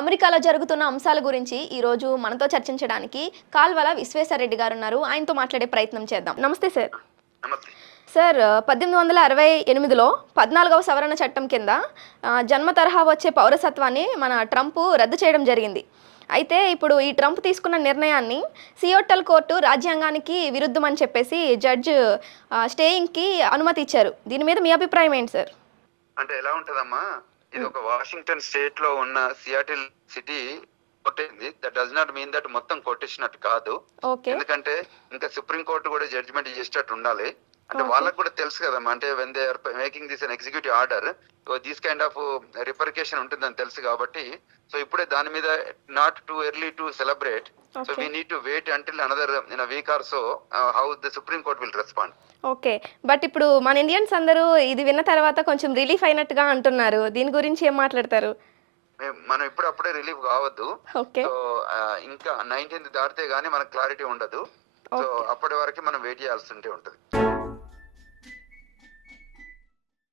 అమెరికాలో జరుగుతున్న అంశాల గురించి ఈ రోజు మనతో చర్చించడానికి కాల్వల విశ్వేశ్వరరెడ్డి గారు ఉన్నారు. ఆయనతో మాట్లాడే ప్రయత్నం చేద్దాం. నమస్తే సార్. సార్ పద్దెనిమిది వందల అరవై ఎనిమిదిలో పద్నాలుగవ సవరణ చట్టం కింద జన్మ తరహా వచ్చే పౌరసత్వాన్ని మన ట్రంప్ రద్దు చేయడం జరిగింది. అయితే ఇప్పుడు ఈ ట్రంప్ తీసుకున్న నిర్ణయాన్ని సియోటల్ కోర్టు రాజ్యాంగానికి విరుద్ధం అని చెప్పేసి జడ్జ్ స్టేయింగ్కి అనుమతి ఇచ్చారు. దీని మీద మీ అభిప్రాయం ఏంటి సార్? అంటే ఎలా ఉంటదమ్మా? ఇది ఒక వాషింగ్టన్ స్టేట్లో ఉన్న సియాటిల్ సిటీ కొట్టేసింది that does not mean that మొత్తం కొట్టేసినట్టు కాదు. ఎందుకంటే ఇంకా సుప్రీం కోర్టు కూడా జడ్జిమెంట్ చేసేటట్టు ఉండాలి. అంటే. వాళ్ళకు కూడా తెలుసు కదమ్మా అంటే when they are making this an executive order this kind of repercussion ఉంటుందని తెలుసు కాబట్టి సో ఇప్పుడే దాని మీద not too early to celebrate so we need to wait until another in week or so how the Supreme Court will respond okay but ఇప్పుడు మన Indians అందరూ ఇది విన్న తర్వాత కొంచెం రిలీఫ్ అయినట్టుగా అంటున్నారు. దీని గురించి ఏం మాట్లాడతారు? మనం ఇప్పుడు అప్పుడే రిలీఫ్ కావద్దు. సో ఇంకా నైన్టీన్త్ దాటితే గానీ మనకు క్లారిటీ ఉండదు. సో అప్పటి వరకు మనం వెయిట్ చేయాల్సి ఉంటే ఉంటది.